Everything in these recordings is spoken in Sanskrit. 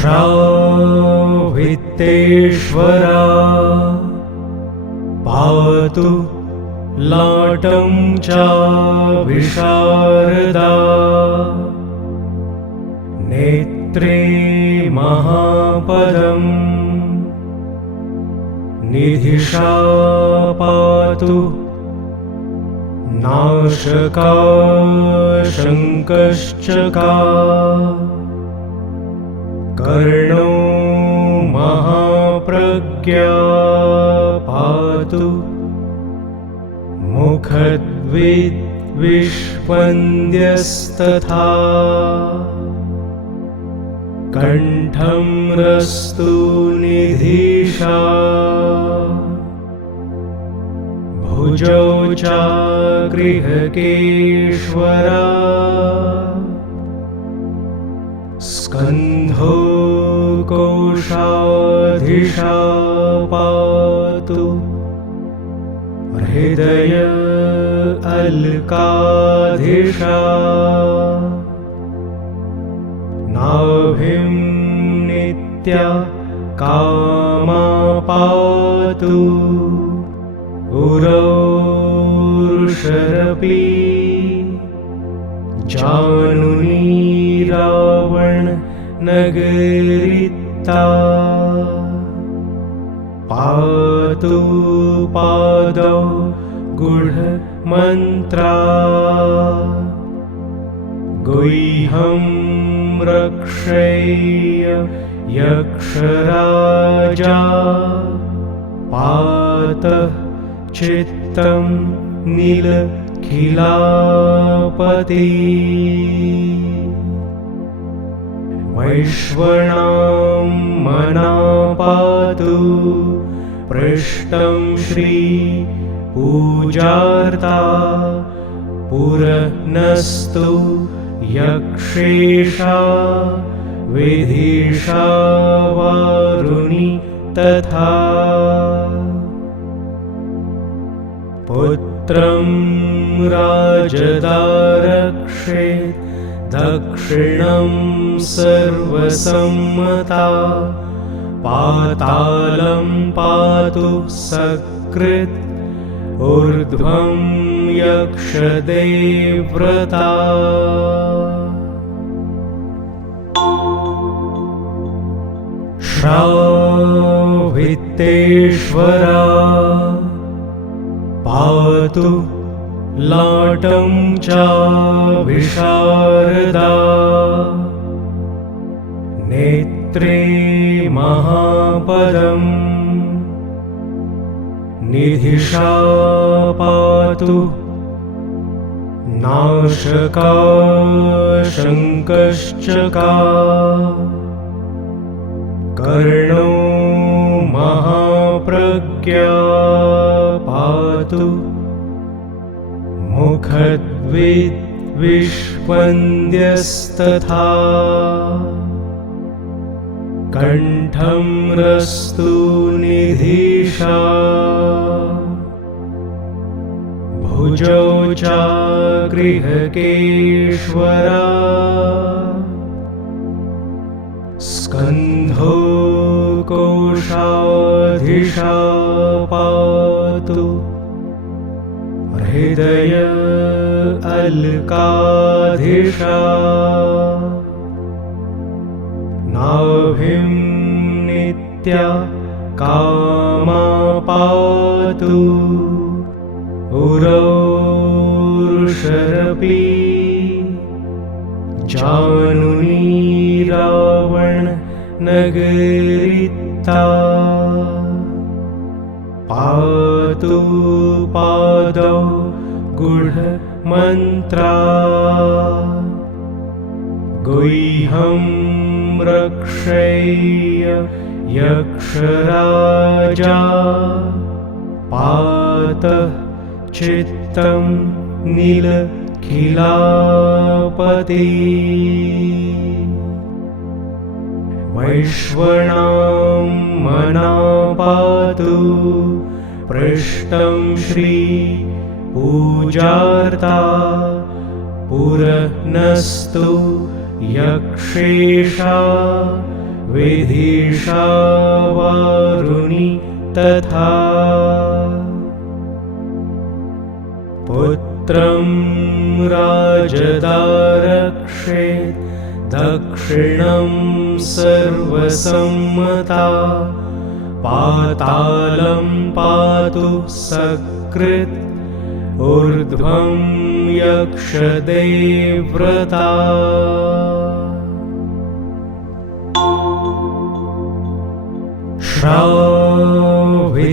श्रावित्तेश्वरा पातु लाटं च विशारदा नेत्रे महापदं निधिषा पातु नाशका शङ्कश्चका कर्णो महाप्रज्ञा पातु मुखद्विष्पन्द्यस्तथा कण्ठं रस्तु निधिषा भुजौ चागृहकेश्वरा स्कन्धो कोशाधीशा पातु हृदय अल्काधीशा नाभिं नित्या कामा पातु उरोर्षरपि जानुनी रावण नगरिता पातु पादौ गूढमन्त्रा गुह्यं रक्षेय यक्षराजा पातः चित्तं नीलखिलापति वैश्वणां मना पातु पृष्ठं श्री पूजार्ता पुरनस्तु यक्षेशा विधिषा वारुणि तथा पुत्रं राजदारक्षेत् दक्षिणं सर्वसम्मता पातालं पातु सकृत् ऊर्ध्वं यक्षदेव्रता श्रावित्तेश्वरा पातु लाटं च विशारदा नेत्रे महापदं निधिषा पातु नाशका शङ्कश्चका कर्णो महाप्रज्ञा पातु मुखद्विष्पन्द्यस्तथा कण्ठं रस्तु निधिषा भुजौ चागृहकेश्वरा स्कन्धो कोशाधीशा पातु हृदय अल्काधीशा नाभिं नित्या कामा पातु उरोर्षरपि जानुनी रावण नगरिता पातु पादौ गूढमन्त्रा गुह्यं रक्षेय यक्षराजा पातः चित्तं नीलखिलापति वैश्वणां मना पातु पृष्ठं श्री पूजार्ता पुरनस्तु यक्षेशा विदिशावारुणि तथा पुत्रं राजदारक्षेत् दक्षिणं सर्वसम्मता पातालं पातु सकृत् ऊर्ध्वं यक्षदेव्व्रता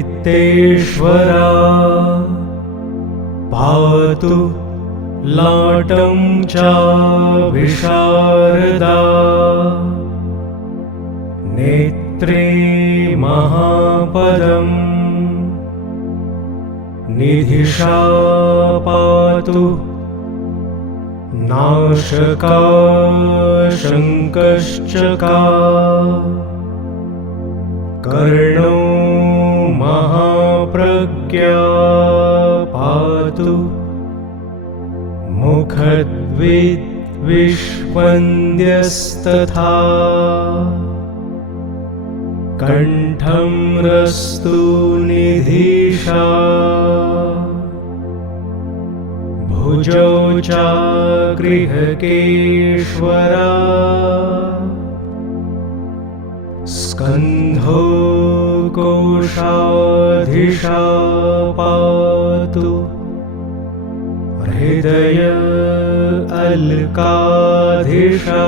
श्रावितेश्वरा पातु लाटं चाभिशारदा नेत्रे महापदम् निधिषा पातु नाशका शङ्कश्चका कर्णो महाप्रज्ञा पातु मुखद्विष्वन्द्यस्तथा कण्ठं रस्तु निधिषा भुजौ चागृहकेश्वरा स्कन्धो कोशाधिषा पातु हृदय अल्काधिषा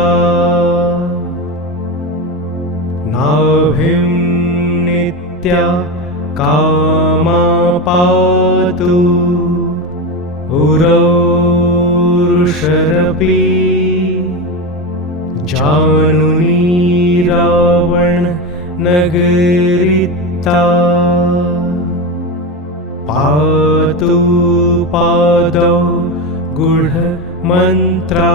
नाभिं नित्या कामा पातु उरोर्षरपि जानुनी रावण नगरिता पातु पादौ गूढमन्त्रा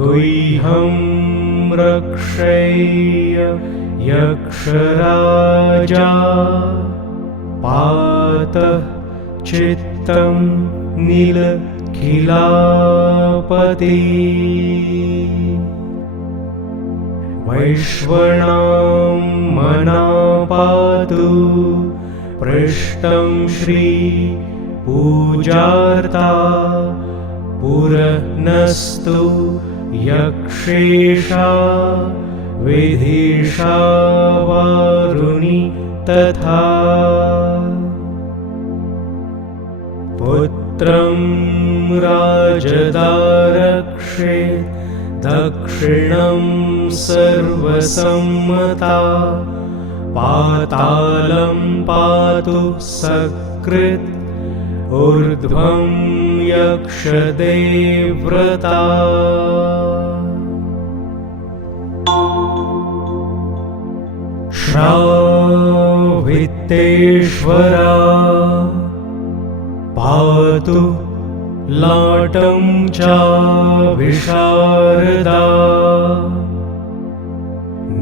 गुह्यं रक्षेय यक्षराजा पातः चित्तं नीलखिलापति वैश्वणां मनापातु पृष्ठं श्री पूजार्ता पुरनस्तु यक्षेशा विदिशावारुणि तथा पुत्रं राजदारक्षेत् दक्षिणं सर्वसम्मता पातालं पातु सकृत् ऊर्ध्वं यक्षदेव्व्रता श्रावितेश्वरा पातु लाटं चाभिशारदा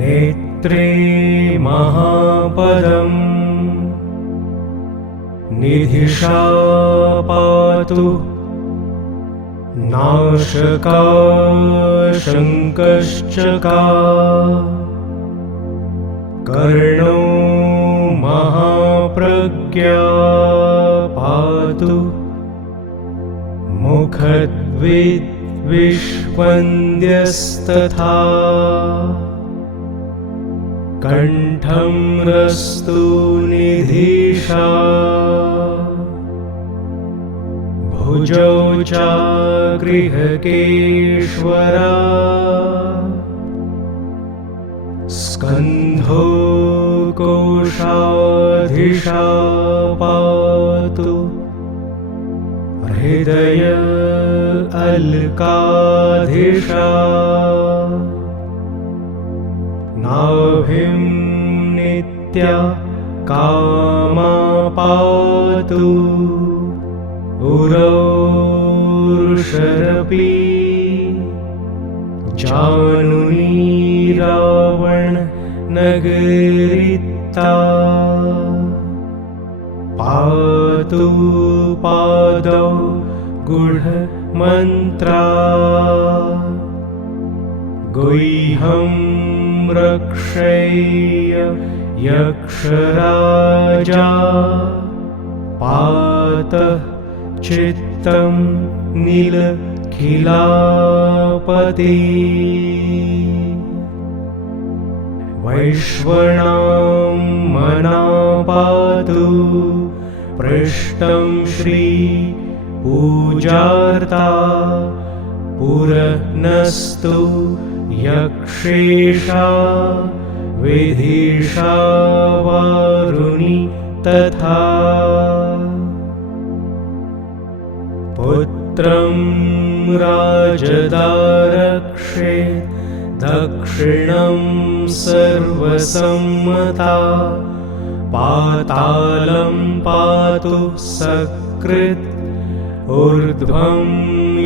नेत्रे महापदम् निधिषा पातु नाशका शङ्कश्चका कर्णो महाप्रज्ञा पातु मुखद्विष्वन्द्यस्तथा कण्ठं रस्तु निधिषा भुजौ चागृहकेश्वरा स्कन्धो कोशाधिषा पातु हृदय अल्काधिषा नाभिं नित्या कामा पातु उरोर्षरपि जानुनी रावण नगरिता पातु पादौ गूढमन्त्रा गुह्यं रक्षेय यक्षराजा पातः चित्तं नीलखिलापति वैश्वणां मनापातु पृष्ठं श्रीपूजार्ता पुरनस्तु यक्षेशा विधिषा वारुणि तथा पुत्रं राजदारक्षे दक्षिणं सर्वसम्मता पातालं पातु सकृत् ऊर्ध्वं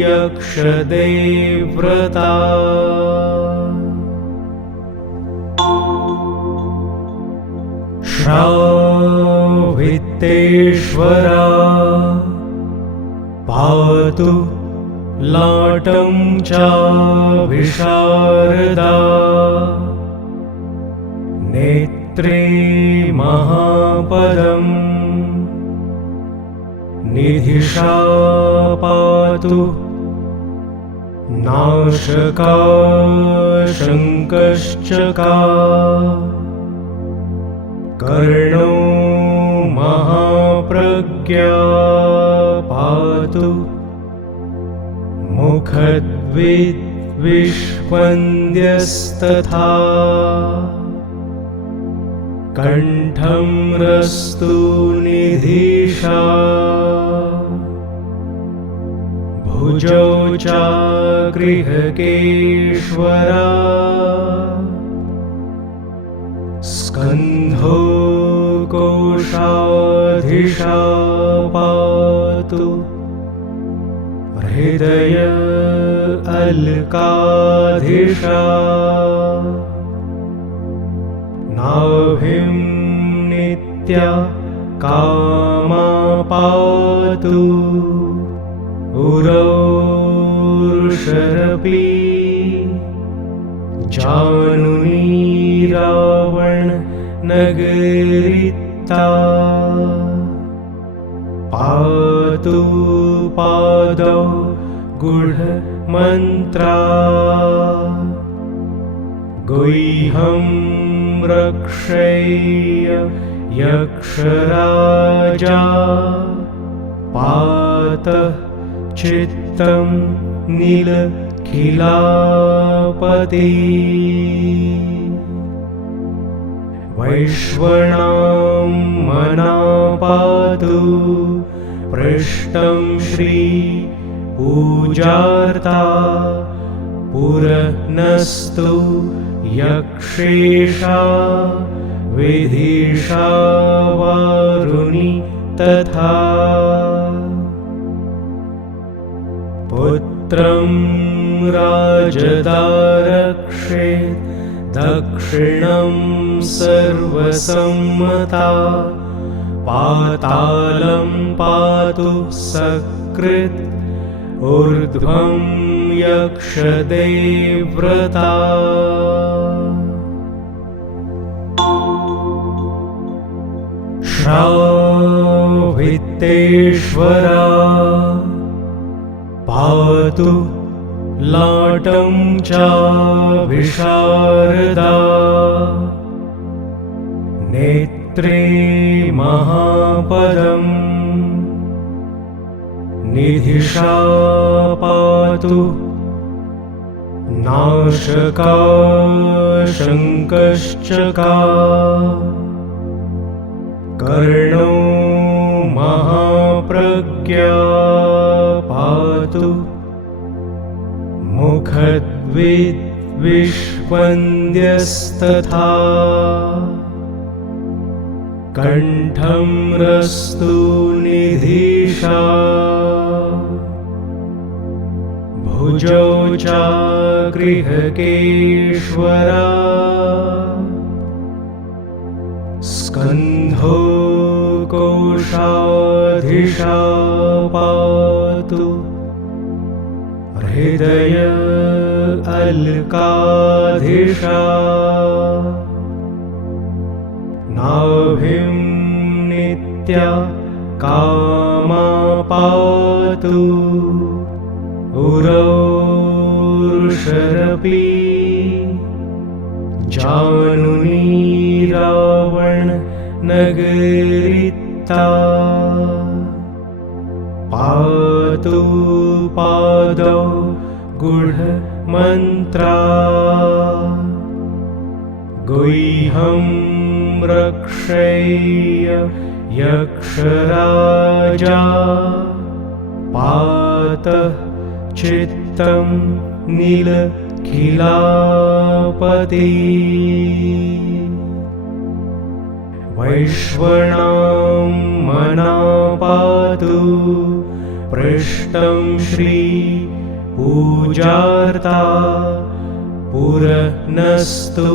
यक्षदेव्रता श्रावितेश्वरा पातु लाटं चाभिशारदा नेत्रे महापदम् निधिषा पातु नाशका शङ्कश्चका कर्णो महाप्रज्ञा पातु मुखद्विष्वन्द्यस्तथा कण्ठं रस्तु निधिषा भुजौ चागृहकेश्वरा स्कन्धो कोशाधिषा पातु हृदय अल्काधिषा नाभिं नित्या कामा पातु उरोर्षरपि जानुनी रावण नगरिता पातु पादौ गूढमन्त्रा गुह्यं रक्षेय यक्षराजा पातः चित्तं नीलखिलापति वैश्वणां मनापातु पृष्ठं श्रीपूजार्ता पुरनस्तु यक्षेशा विधिषा वारुणि तथा पुत्रं राजदारक्षे दक्षिणं सर्वसम्मता पातालं पातु सकृत् ऊर्ध्वं यक्षदेव्रता श्रावितेश्वरा पातु लाटं चाभिशारदा नेत्रे महापदम् निधिषा पातु नाशका शङ्कश्चका कर्णो महाप्रज्ञा पातु मुखद्विष्वन्द्यस्तथा कण्ठं रस्तु निधिषा भुजौ चागृहकेश्वरा स्कन्धो कोशाधिषा पातु हृदय अल्काधिषा नाभिं नित्या कामा पातु उरोर्षरपि जानुनी रावण नगरिता पातु पादौ गूढमन्त्रा गुह्यं रक्षेय यक्षराजा पातः चित्तं नीलखिलापति वैश्वणां मनापातु पृष्ठं श्री पूजार्ता पुरनस्तु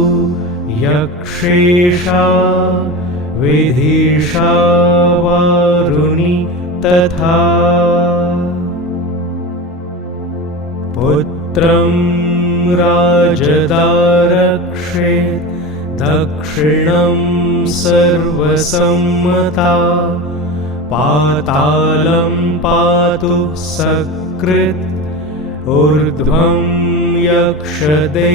यक्षेशा विधिषा वारुणि तथा पुत्रं राजदारक्षेत् दक्षिणं सर्वसम्मता पातालं पातु सकृत् ऊर्ध्वं यक्षदेव्रता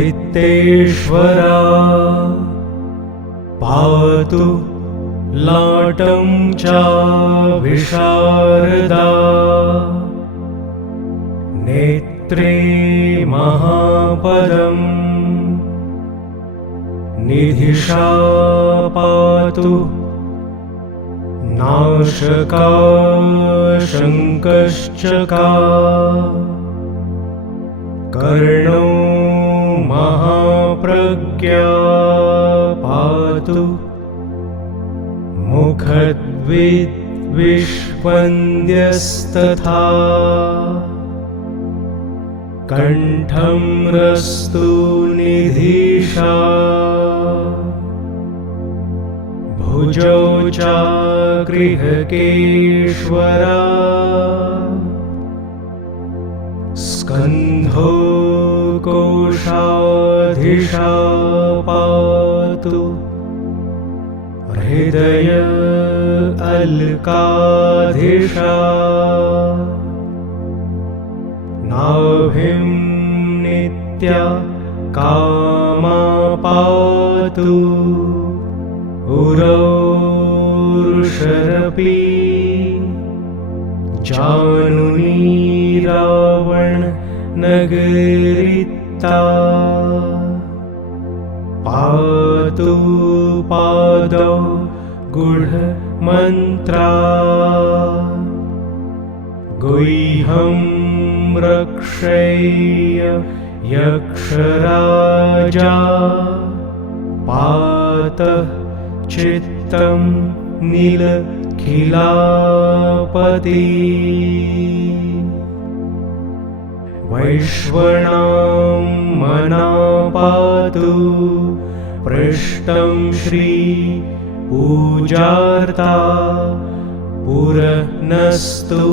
श्रावित्तेश्वरा पातु लाटं चाभिशारदा नेत्रे महापदं निधिषा पातु नाशका शङ्कश्चका कर्णो महाप्रज्ञा पातु मुखद्विष्वन्द्यस्तथा कण्ठं रस्तु निधिषा भुजौ चागृहकेश्वरा स्कन्धो कोशाधिषा पातु हृदय अल्काधिषा नाभिं नित्या कामा पातु उरोर्षरपि जानुनी रावण नगरिता पातु पादौ गूढमन्त्रा गुह्यं रक्षेय यक्षराजा पातः चित्तं नीलखिलापति वैश्वणां मनापातु पृष्ठं श्री पूजार्ता पुरनस्तु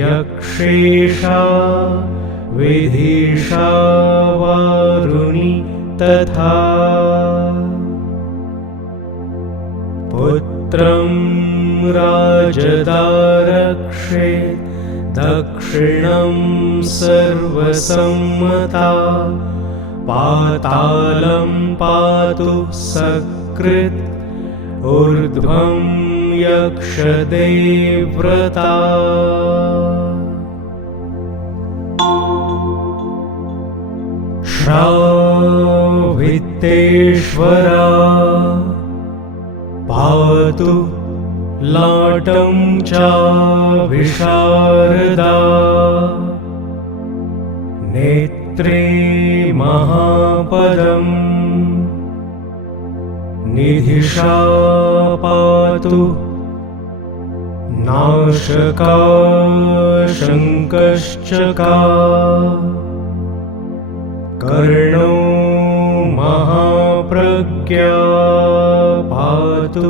यक्षेशा विधिषा वारुणि तथा पुत्रं राजदारक्षेत् दक्षिणं सर्वसम्मता पातालं पातु सकृत् ऊर्ध्वं यक्षदेव्रता श्रावित्तेश्वरा पातु लाटं चाभिशारदा नेत्रे महापदं निधिषा पातु नाशका शङ्कश्चका कर्णो महाप्रज्ञा पातु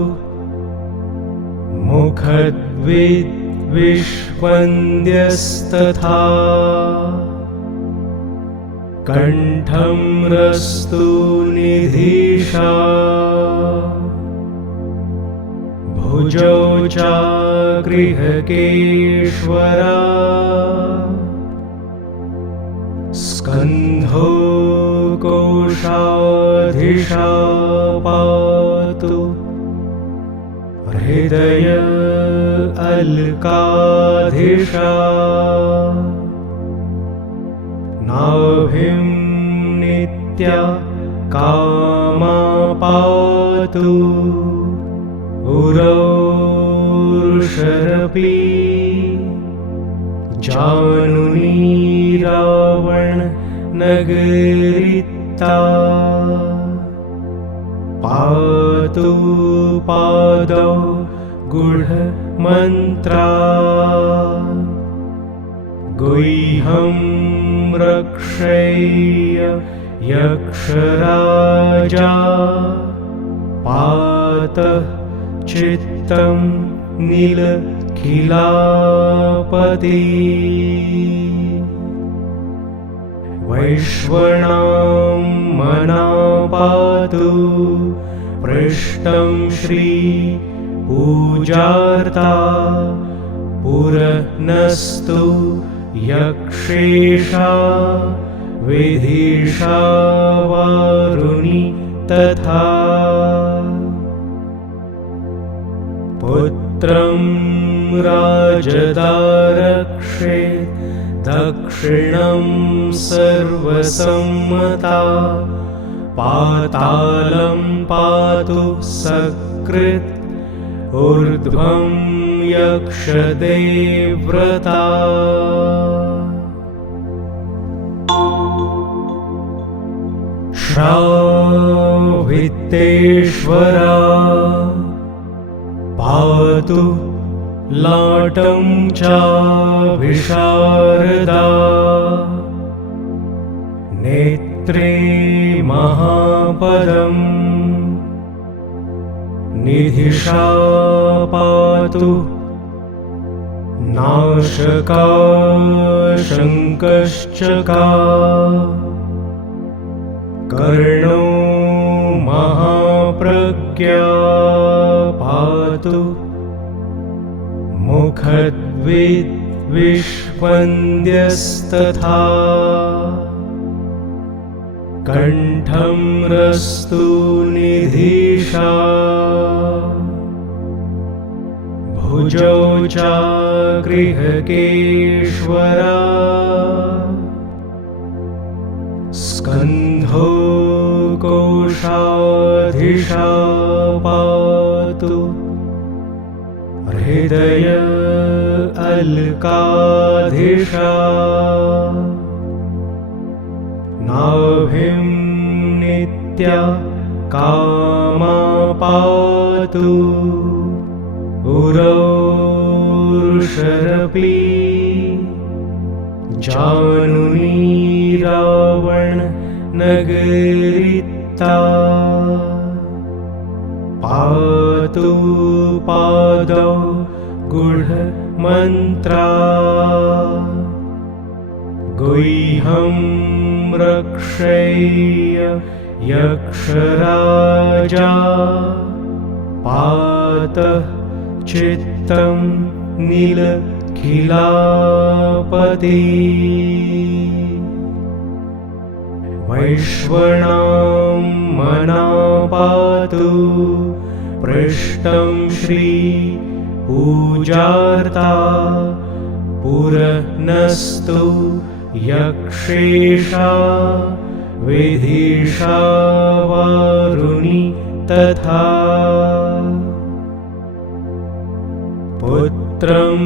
मुखद्विद्विष्वन्द्यस्तथा कण्ठं रस्तु निधिषा भुजौ चागृहकेश्वरा स्कन्धो कोशाधिषा पातु हृदय अल्काधिषा नाभिं नित्या कामा पातु उरोर्षरपि जानुनी रावण नगरिता पातु पादौ गूढमन्त्रा गुह्यं रक्षेय यक्षराजा पातः चित्तं नीलखिलापति वैश्वणां मनापातु पृष्ठं श्री पूजार्ता पुरनस्तु यक्षेशा विधिषा वारुणि तथा पुत्रं राजदारक्षे दक्षिणं सर्वसम्मता पातालं पातु सकृत् ऊर्ध्वं यक्षदेव्रता श्रावित्तेश्वरा पातु लाटं चाभिशारदा नेत्रे महापदं निधिषा पातु नाशका शङ्कश्चका कर्णो महाप्रज्ञा पातु मुखद्विद्विष्वन्द्यस्तथा कण्ठं रस्तु निधिषा भुजौ चागृहकेश्वरा स्कन्धो कोशाधिषा पातु हृदय अल्काधिषा नाभिं नित्या कामा पातु उरोर्षरपि जानुनी रावण नगरिता पातु पादौ गूढमन्त्रा गुह्यं रक्षेय यक्षराजा पातः चित्तं नीलखिलापति वैश्वणां मनापातु पृष्ठं श्री पूजार्ता पुरनस्तु यक्षेशा विधिषा वारुणि तथा पुत्रं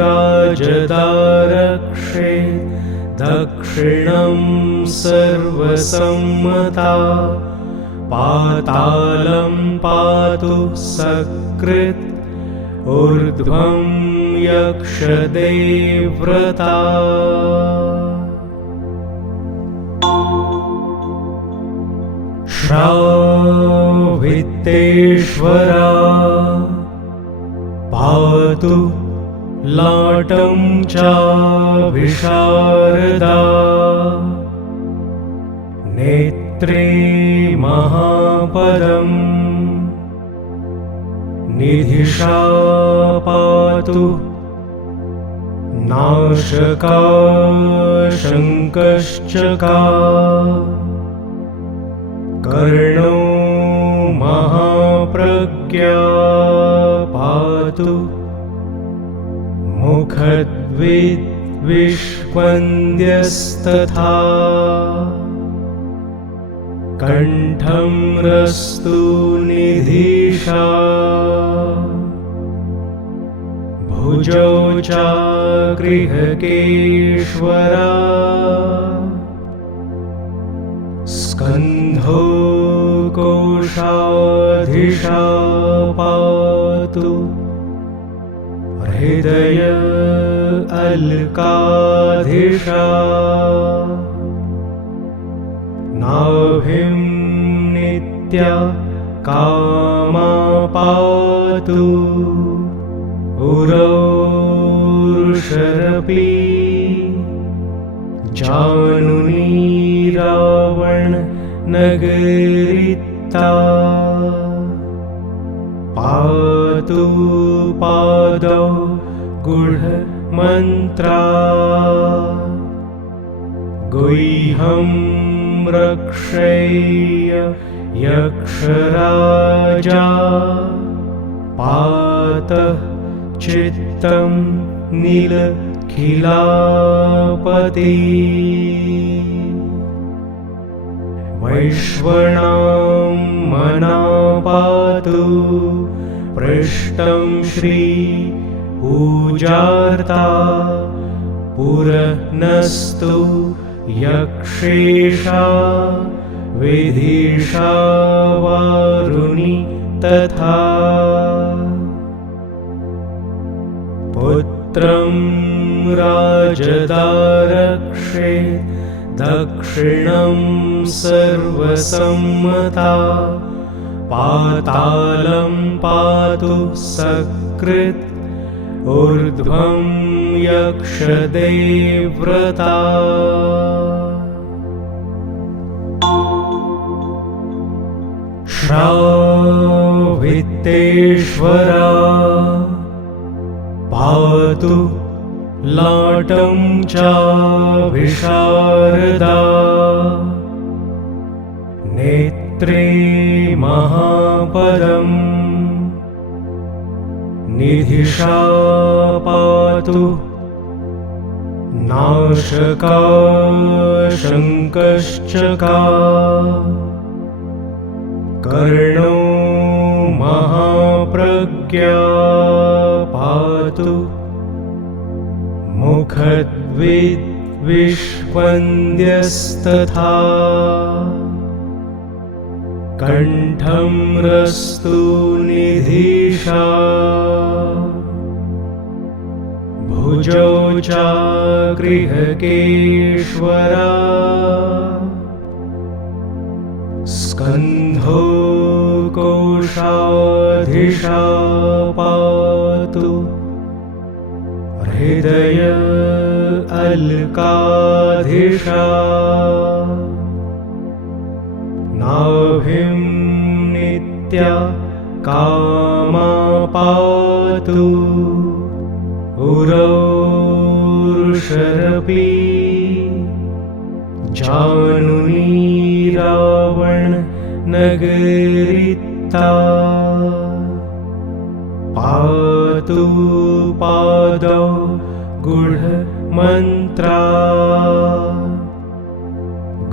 राजदारक्षे दक्षिणं सर्वसम्मता पातालं पातु सकृत् ऊर्ध्वं यक्षदेव्रता श्रावित्तेश्वरा पातु लाटं चाभिशारदा नेत्रे महापदम् निधिषा पातु नाशका शङ्कश्चका कर्णो महाप्रज्ञा पातु मुखद्विष्वन्द्यस्तथा कण्ठं रस्तु निधिषा भुजौ चागृहकेश्वरा स्कन्धो कोशाधीशा पातु हृदय अल्काधीशा नाभिं नित्या कामा पातु उरोर्षरपि जानुनी रावण नगरिता पातु पादौ गूढमन्त्रा गुह्यं रक्षेय यक्षराजा पातः चित्तं नीलखिलापति वैश्वणां मनापातु पृष्ठं श्री पूजार्ता पुरनस्तु यक्षेशा विधिषा वारुणि तथा पुत्रं राजदारक्षे दक्षिणं सर्वसम्मता पातालं पातु सकृत् ऊर्ध्वं यक्षदेव्रता श्रावितेश्वरा पातु लाटं चाभिशारदा नेत्रे महापदम् निधिषा पातु नाशका शङ्कश्चका कर्णो महाप्रज्ञा पातु मुखद्विष्वन्द्यस्तथा कण्ठं रस्तु निधिषा भुजौ चागृहकेश्वरा स्कन्धो कोशाधीशा पातु हृदय अल्काधीशा नाभिं नित्या कामा पातु उरोर्षरपि जानुनी रावण नगरिता पातु पादौ गूढमन्त्रा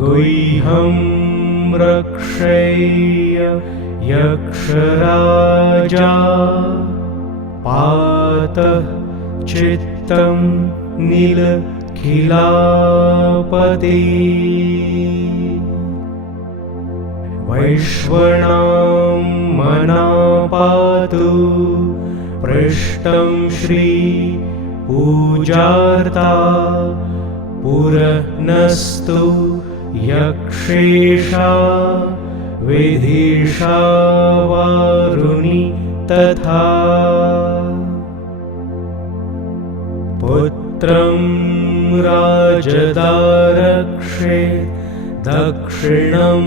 गुह्यं रक्षेय यक्षराजा पातः चित्तं नीलखिलापति वैश्वणां मनापातु पृष्ठं श्री पूजार्ता पुरनस्तु यक्षेशा विधिषा वारुणि तथा पुत्रं राजदारक्षे दक्षिणं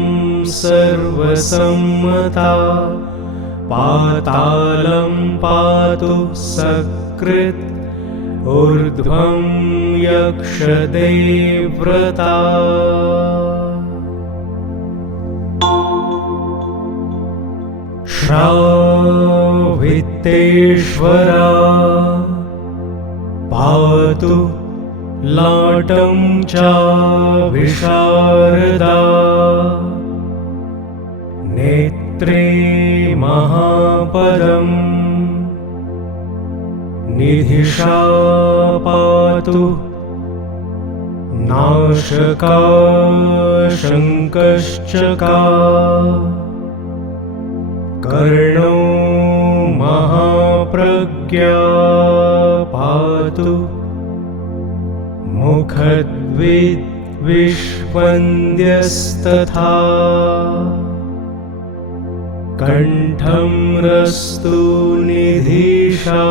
सर्वसम्मता पातालं पातु सकृत् ऊर्ध्वं यक्षदेव्व्रता श्रावित्तेश्वरा पातु लाटं च विशारदा नेत्रे महापदम् निधिषा पातु नाशका शङ्कश्चका कर्णो महाप्रज्ञा पातु मुखद्विष्वन्द्यस्तथा कण्ठं रस्तु निधिषा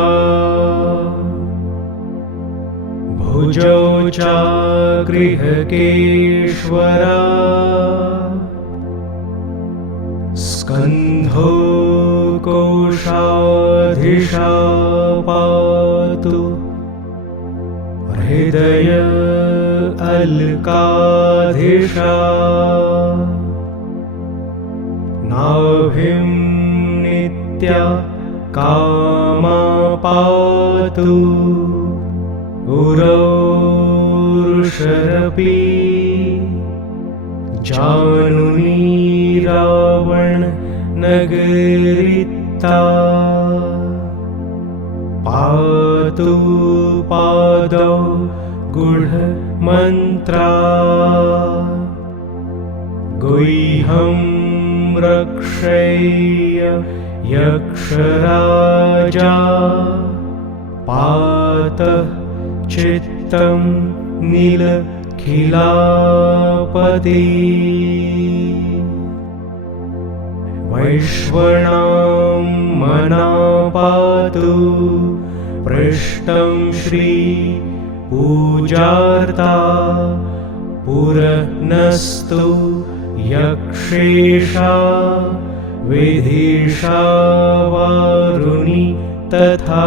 भुजौ चागृहकेश्वरा स्कन्धो कोशाधिषा पातु हृदय अल्काधिषा नाभिं नित्या कामा पातु उरोर्षरपि जानुनी रावण नगरिता पातु पादौ गूढमन्त्रा गुह्यं रक्षेय यक्षराजा पातः चित्तं नीलखिलापति वैश्वणां मना पातु पृष्ठं श्री पूजार्ता पुरनस्तु यक्षेशा विधिषा वारुणि तथा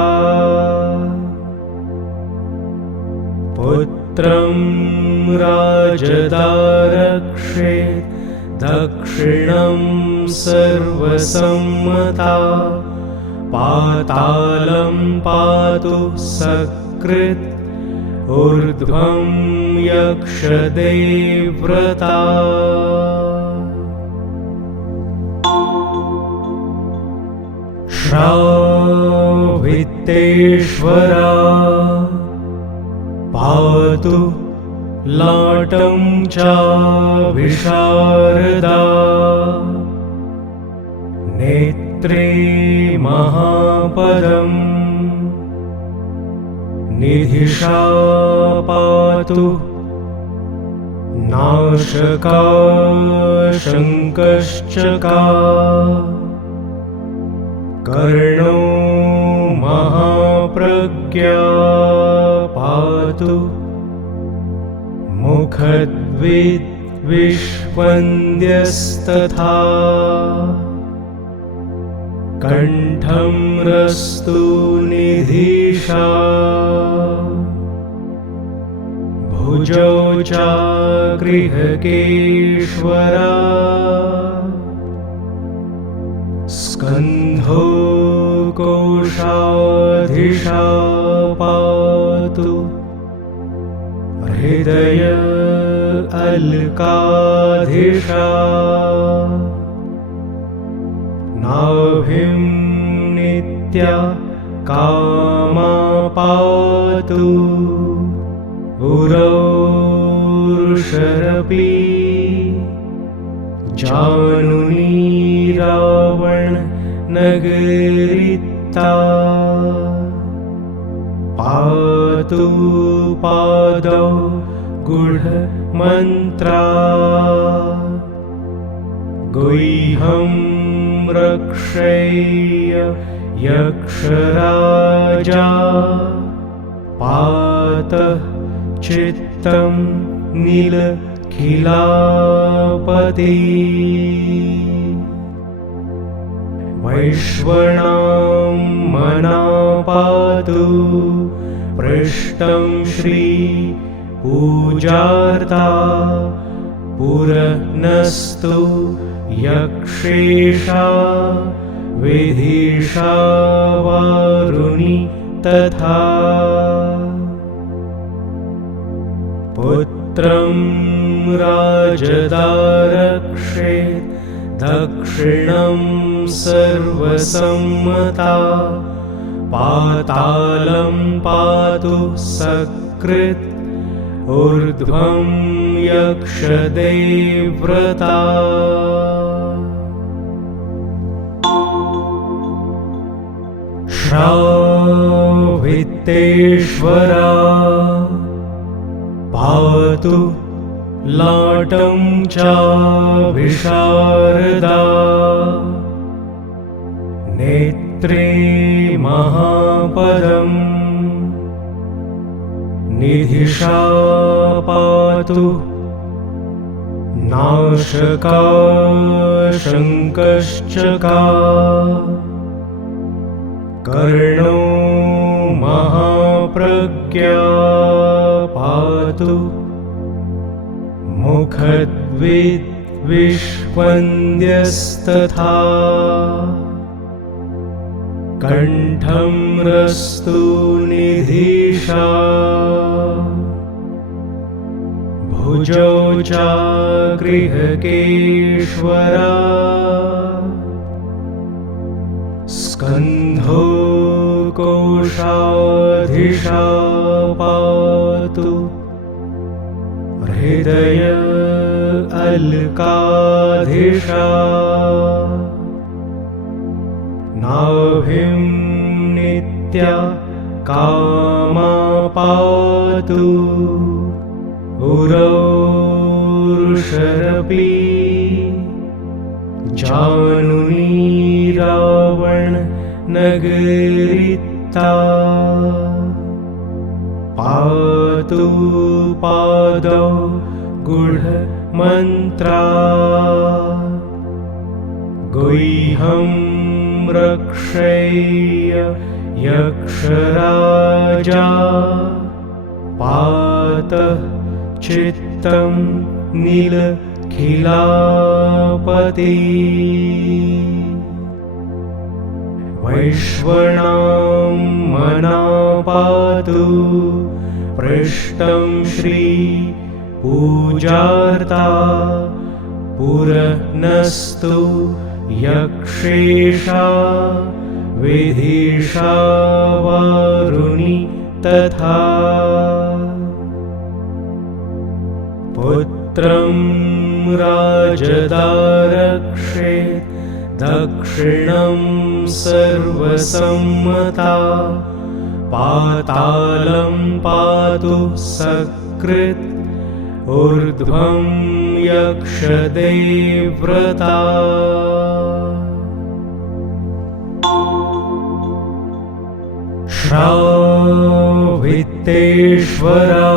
पुत्रं राजदारक्षे दक्षिणं सर्वसम्मता पातालं पातु सकृत् ऊर्ध्वं यक्षदेव्व्रता श्रावित्तेश्वरा पातु लाटं च विशारदा नेत्रे महापदम् निधिषा पातु नाशका शङ्कश्चका कर्णो महाप्रज्ञा पातु मुखद्विष्वन्द्यस्तथा कण्ठं रस्तु निधिषा भुजौ चागृहकेश्वरा स्कन्धो कोशाधिषा पातु हृदय अल्काधिषा नाभिं नित्या कामा पातु उरोर्षरपि जानुनी रावण नगरिता पातु पादौ गूढमन्त्रा गुह्यं रक्षेय यक्षराजा पातः चित्तं नीलखिलापति वैश्वणां मनापातु पृष्ठं श्री पूजार्ता पुरनस्तु यक्षेशा विधिषा वारुणि तथा पुत्रं राजदारक्षे दक्षिणं सर्वसम्मता पातालं पातु सकृत् ऊर्ध्वं यक्षदेव्रता श्रावितेश्वरा पातु लाटं चाभिशारदा नेत्रे महापदम् निधिषा पातु नाशका शङ्कश्चका कर्णो महाप्रज्ञा पातु मुखद्विष्वन्द्यस्तथा कण्ठं रस्तु निधिषा भुजौ चागृहकेश्वरा स्कन्धो कोशाधिषा पातु हृदय अल्काधिषा नाभिं नित्या कामा पातु उरोर्षरपि जानुनी रावण नगरिता पातु पादौ गूढमन्त्रा गुह्यं रक्षेय यक्षराजा पातः चित्तं नीलखिलापति वैश्वणां मनापातु पृष्ठं श्री पूजार्ता पुरनस्तु यक्षेशा विधिषा वारुणि तथा पुत्रं राजदारक्षे दक्षिणं सर्वसम्मता पातालं पातु सकृत् ऊर्ध्वं यक्षदेव्रता श्रावितेश्वरा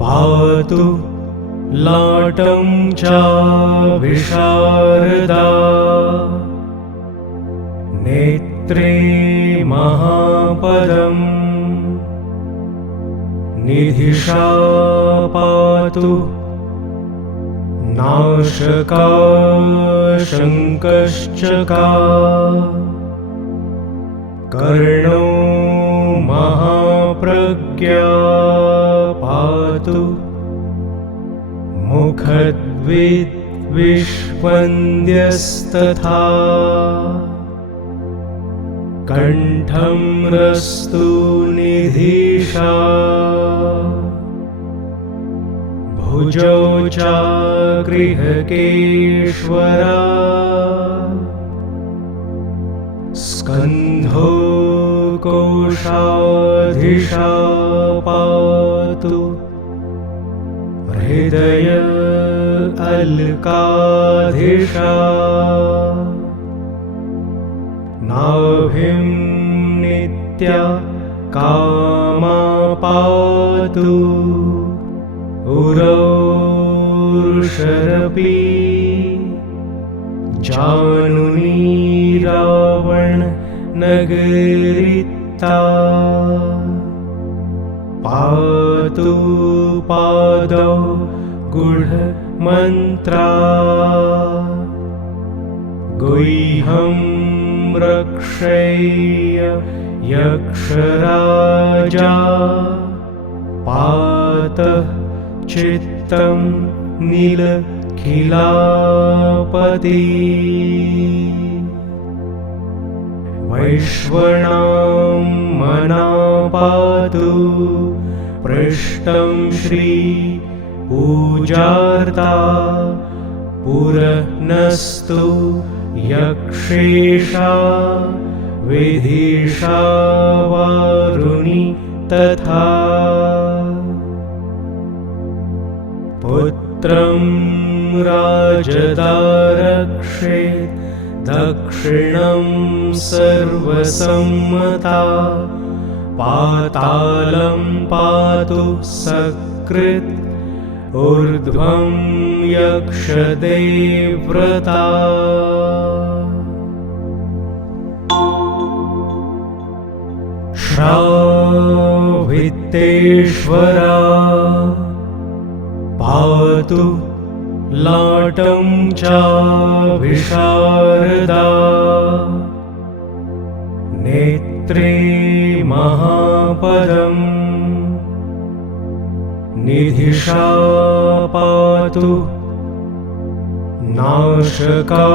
पातु लाटं चाभिशारदा नेत्रे महापदम् निधिषा पातु नाशका शङ्कश्चका कर्णो महाप्रज्ञा पातु मुखद्विष्वन्द्यस्तथा कण्ठं रस्तु निधिषा भुजौ चागृहकेश्वरा स्कन्धो कोशाधिषा पातु हृदय अल्काधिषा नाभिं नित्या कामा पातु उरोर्षरपि जानुनी रावण नगरिता पातु पादौ गूढमन्त्रा गुह्यं रक्षेय यक्षराजा पातः चित्तं नीलखिलापति वैश्वणां मनापातु पृष्ठं श्री पूजार्ता पुरनस्तु यक्षेशा विधिषा वारुणि तथा पुत्रं राजदारक्षेत् दक्षिणं सर्वसम्मता पातालं पातु सकृत् ऊर्ध्वं यक्षदेव्व्रता श्रावित्तेश्वरा पातु लाटं चाभिशारदा नेत्रे महापदम् निधिषा पातु नाशका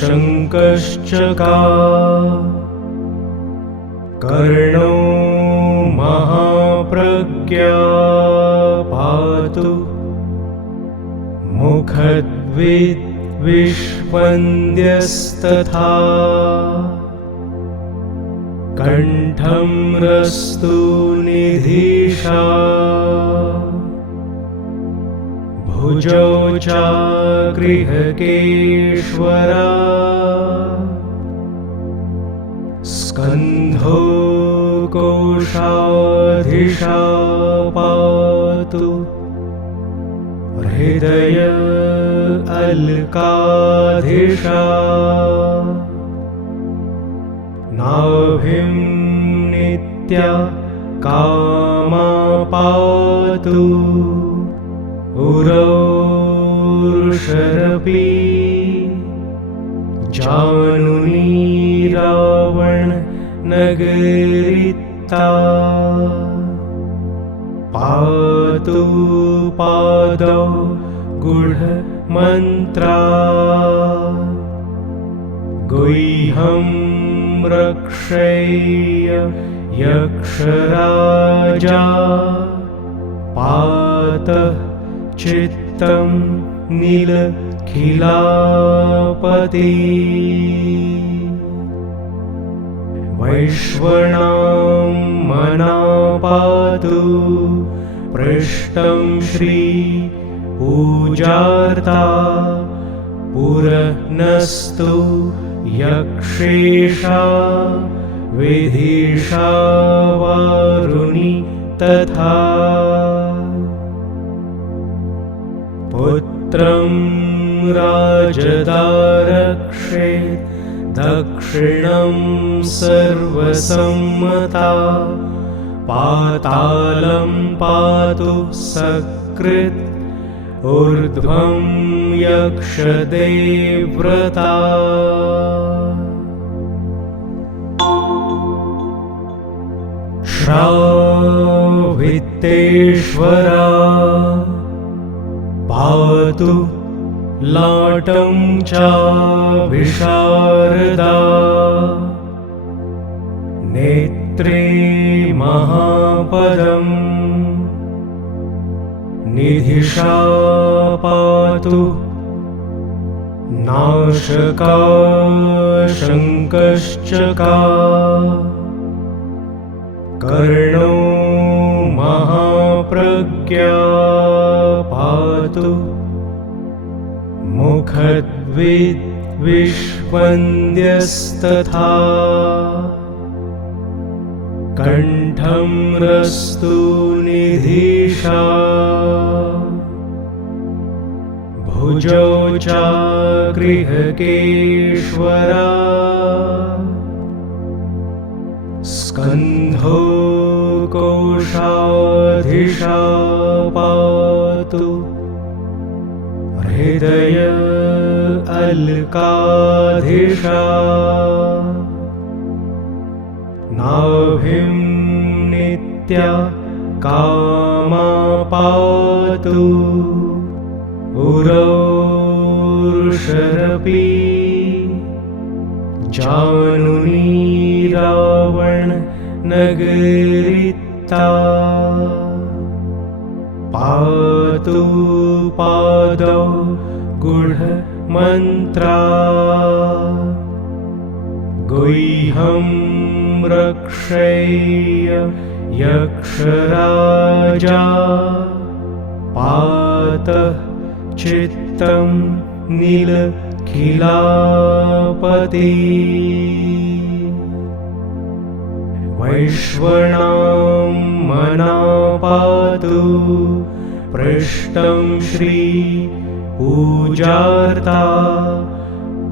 शङ्कश्चका कर्णो महाप्रज्ञा पातु मुखद्विष्वन्द्यस्तथा कण्ठं रस्तु निधिषा भुजौ चागृहकेश्वरा स्कन्धो कोशाधिषा पातु हृदय अल्काधिषा नाभिं नित्या कामा पातु उरोर्षरपि जानुनी रावण नगरिता पातु पादौ गूढमन्त्रा गुह्यं रक्षेय यक्षराजा पातः चित्तं नीलखिलापति वैश्वणां मनापातु पृष्ठं श्री पूजार्ता पुरनस्तु यक्षेशा विधिषा वारुणि तथा पुत्रं राजदारक्षेत् दक्षिणं सर्वसम्मता पातालं पातु सकृत् ऊर्ध्वं यक्षदेव्व्रता श्रावित्तेश्वरा पातु लाटं चाभिशारदा नेत्रे महापदम् निधिषा पातु नाशका शङ्कश्चका कर्णो महाप्रज्ञा पातु मुखद्विष्वन्द्यस्तथा कण्ठं रस्तु निधिषा भुजौ चागृहकेश्वरा स्कन्धो कोशाधिषा पातु हृदय अल्काधिषा नाभिं नित्या कामा पातु उरोर्षरपि जानुनी रावण नगरिता पातु पादौ गूढमन्त्रा गुह्यं रक्षेय यक्षराजा पातः चित्तं नीलखिलापति वैश्वणां मना पातु पृष्ठं श्री पूजार्ता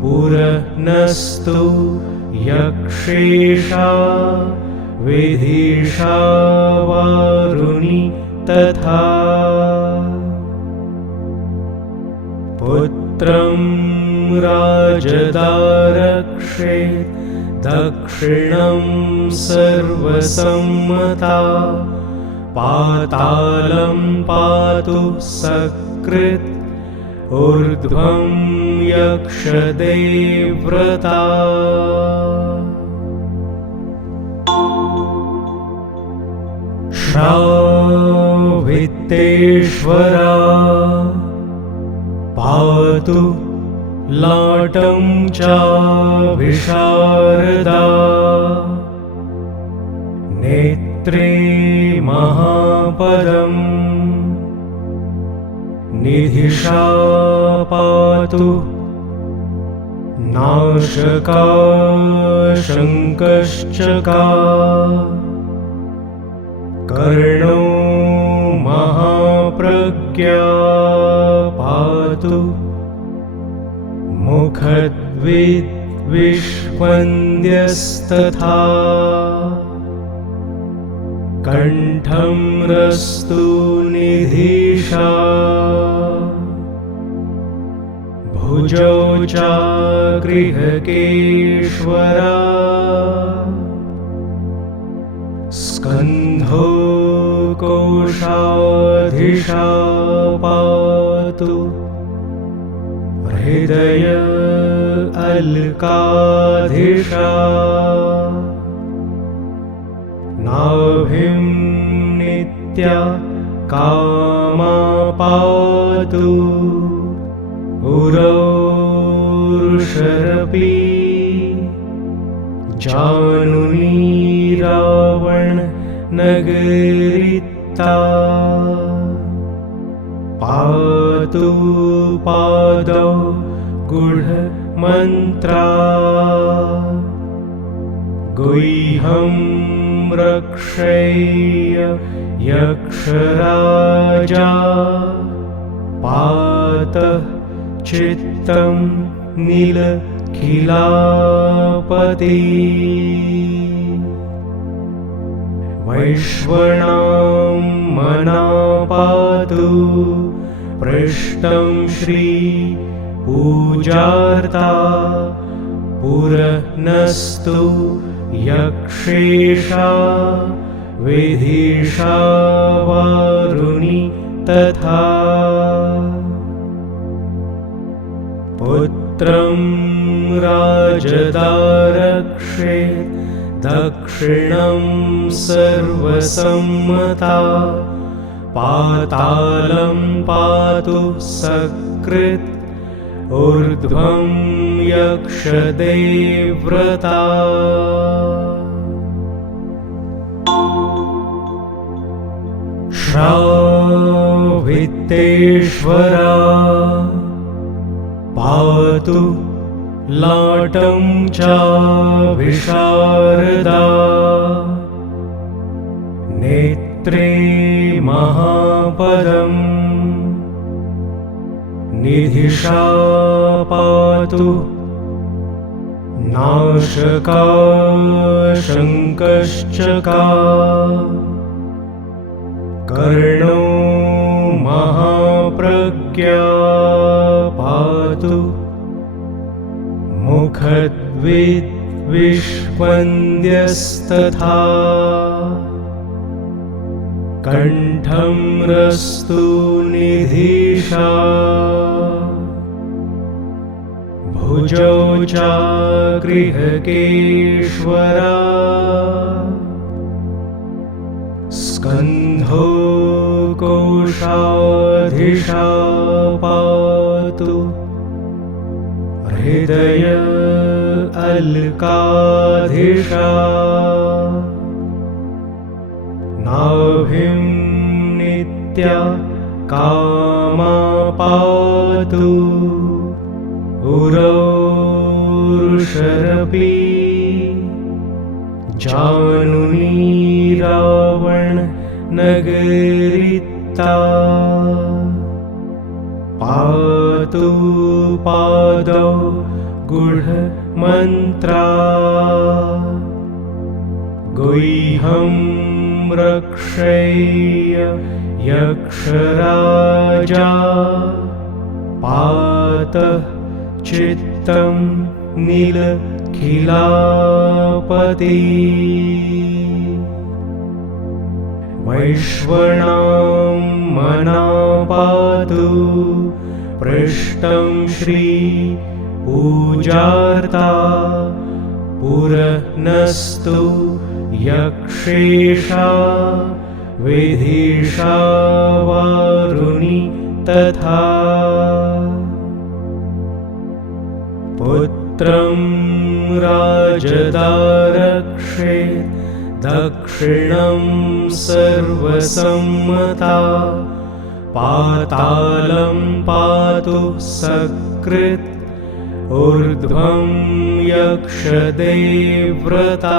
पुरनस्तु यक्षेशा विधिषा वारुणि तथा पुत्रं राजदारक्षे दक्षिणं सर्वसम्मता पातालं पातु सकृत् ऊर्ध्वं यक्षदेव्रता श्रावित्तेश्वरा पातु लाटं चाभिशारदा नेत्रे महापदम् निधिषा पातु नाशका शङ्कश्चका कर्णो महाप्रज्ञा पातु मुखद्विष्वन्द्यस्तथा कण्ठं रस्तु निधिषा भुजौ चागृहकेश्वरा स्कन्धो कोशाधिषा पातु हृदय अल्काधिषा नाभिं नित्या कामा पातु उरोर्षरपि जानुनी रावण नगरिता पातु पादौ गूढमन्त्रा गुह्यं रक्षेय यक्षराजा पातः चित्तं नीलखिलापति वैश्वणां मना पातु पृष्ठं श्री पूजार्ता पुरनस्तु यक्षेशा विधिषा वारुणि तथा पुत्रं राजदारक्षे दक्षिणं सर्वसम्मता पातालं पातु सकृत् ऊर्ध्वं यक्षदेव्रता श्रावित्तेश्वरा पातु लाटं चाभिशारदा नेत्रे महापदम् निधिषा पातु नाशका शङ्कश्चका कर्णो महाप्रज्ञा पातु मुखद्विष्वन्द्यस्तथा कण्ठं रस्तु निधिषा भुजौ चागृहकेश्वरा स्कन्धो कोशाधिषा पातु हृदय अल्काधिषा नाभिं नित्या कामा पातु उरोर्षरपि जानुनी रावण नगरिता पातु पादौ गूढमन्त्रा गुह्यं रक्षेय यक्षराजा पातः चित्तं नीलखिलापति वैश्वणां मनापातु पृष्ठं श्री पूजार्ता पुरनस्तु यक्षेशा विधिषा वारुणि तथा पुत्रं राजदारक्षे दक्षिणं सर्वसम्मता पातालं पातु सकृत् ऊर्ध्वं यक्षदेव्व्रता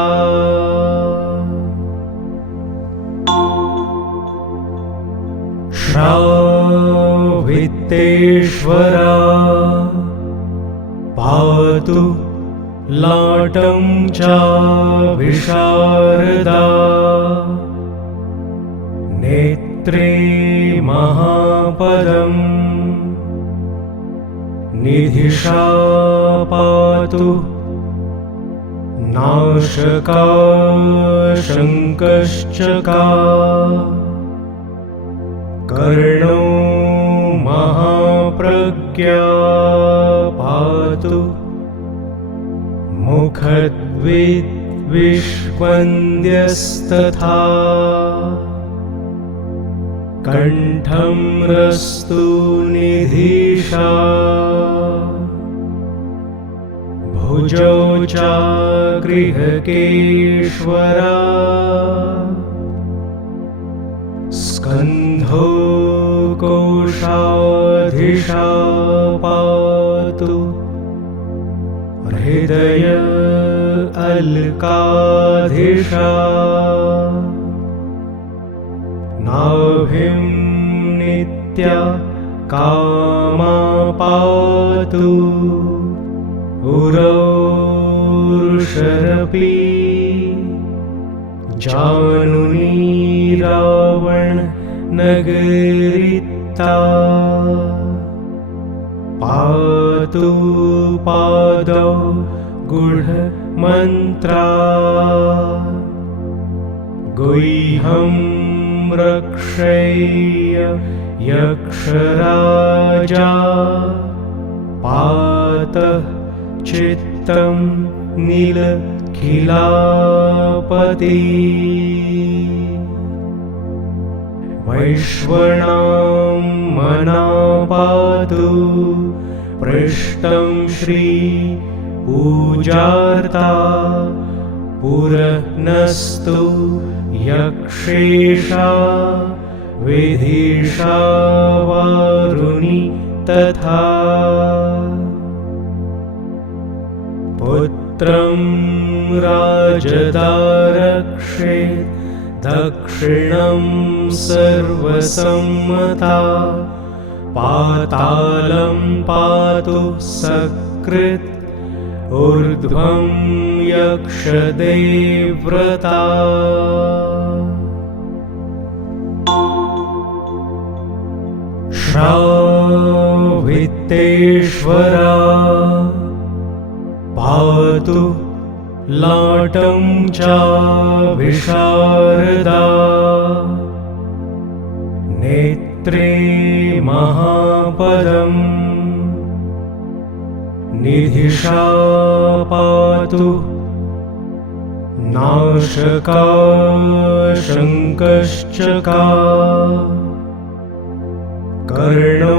श्रावित्तेश्वरा पातु लाटं चाविशारदा नेत्रे महापदम् निधिषा पातु नाशका शङ्कश्चका कर्णो महाप्रज्ञा पातु मुखद्विष्वन्द्यस्तथा कण्ठं रस्तु निधिषा भुजौ चागृहकेश्वरा स्कन्धो कोशाधिषा पातु हृदय अल्काधिषा नाभिं नित्या कामा पातु उरोर्षरपि जानुनी रावण नगरिता पातु पादौ गूढमन्त्रा गुह्यं रक्षेय यक्षराजा पातः चित्तं नीलखिलापति वैश्वणां मनापातु पृष्ठं श्री पूजार्ता पुरनस्तु यक्षेशा विधिषा वारुणि तथा पुत्रं राजदारक्षे दक्षिणं सर्वसम्मता पातालं पातु सकृत् ऊर्ध्वं यक्षदेव्व्रता श्रावित्तेश्वरा पातु लाटं चाविशारदा नेत्रे महापदम् निधिषा पातु नाशका शङ्कश्चका कर्णो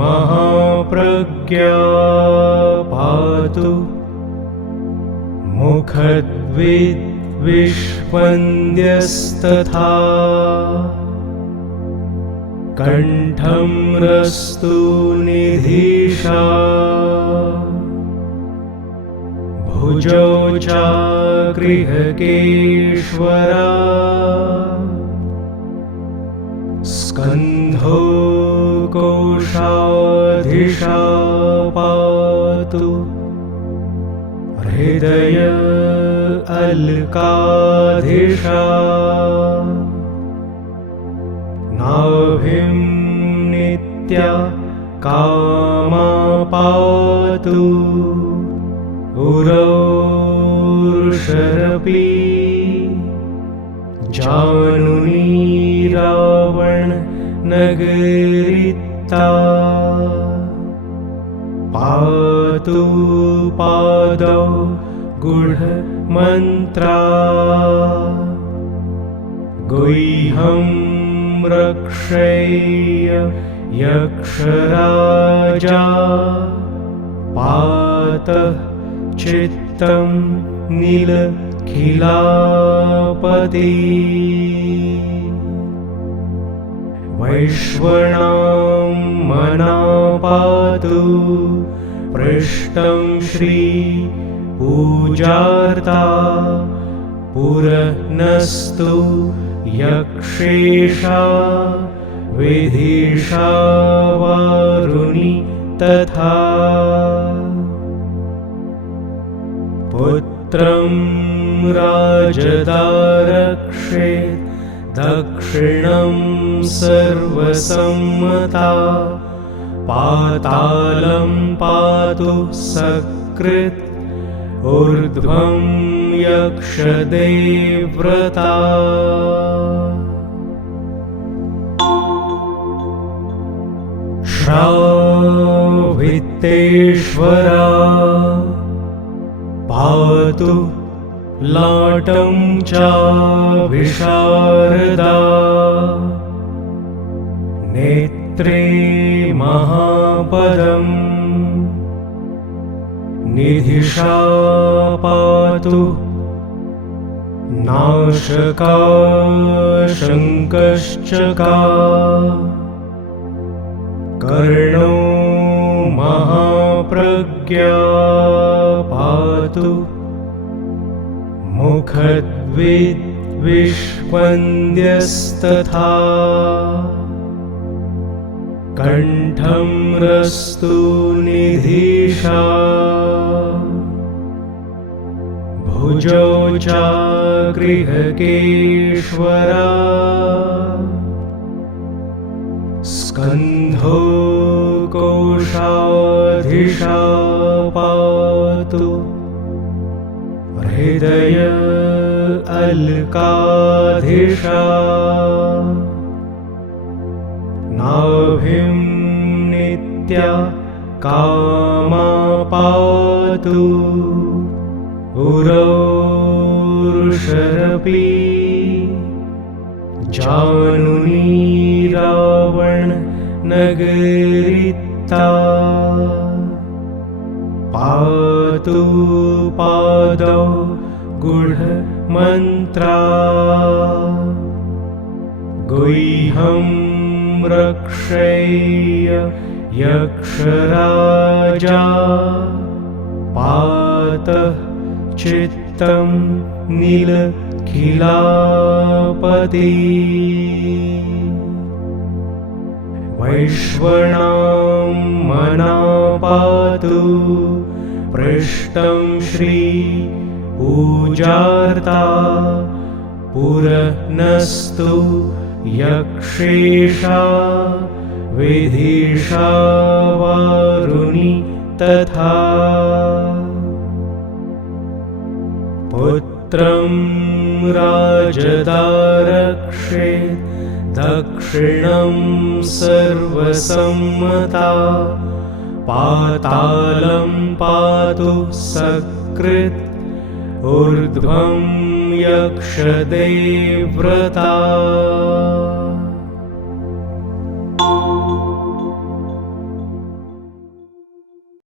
महाप्रज्ञा पातु मुखद्विष्वन्द्यस्तथा कण्ठं रस्तु निधिषा भुजौ चागृहकेश्वरा स्कन्धो कोशाधिषा पातु हृदय अल्काधिषा नाभिं नित्या कामा पातु उरोर्षरपि जानुनी रावणनगरिता पातु पादौ गूढमन्त्रा गुह्यं रक्षेय यक्षराजा पातः चित्तं नीलखिलापति वैश्वणां मना पातु पृष्ठं श्रीपूजार्ता पुरनस्तु यक्षेशा विधिषा वारुणि तथा पुत्रं राजदारक्षेत् दक्षिणं सर्वसम्मता पातालं पातु सकृत् ऊर्ध्वं यक्षदेव्व्रता श्रावित्तेश्वरा पातु लाटं चाविशारदा नेत्रे महापदम् निधिषा पातु नाशका शङ्कश्चका कर्णो महाप्रज्ञा पातु मुखद्विष्वन्द्यस्तथा कण्ठं रस्तु निधिषा भुजौ चागृहकेश्वरा स्कन्धो कोशाधिषा पातु हृदय अल्काधिषा नाभिं नित्या कामा पातु उरोर्षरपि जानुनी रावणनगरिता पातु पादौ गूढमन्त्रा गुह्यं रक्षेय यक्षराजा पातः चित्तं नीलखिलापति खिलापति वैश्वणां मनापातु पृष्ठं श्री पूजार्ता पुरनस्तु यक्षेशा विधिषा वारुणि तथा पुत्रं राजदारक्षेत् दक्षिणं सर्वसम्मता पातालं पातु सकृत् ऊर्ध्वं यक्षदेव्रता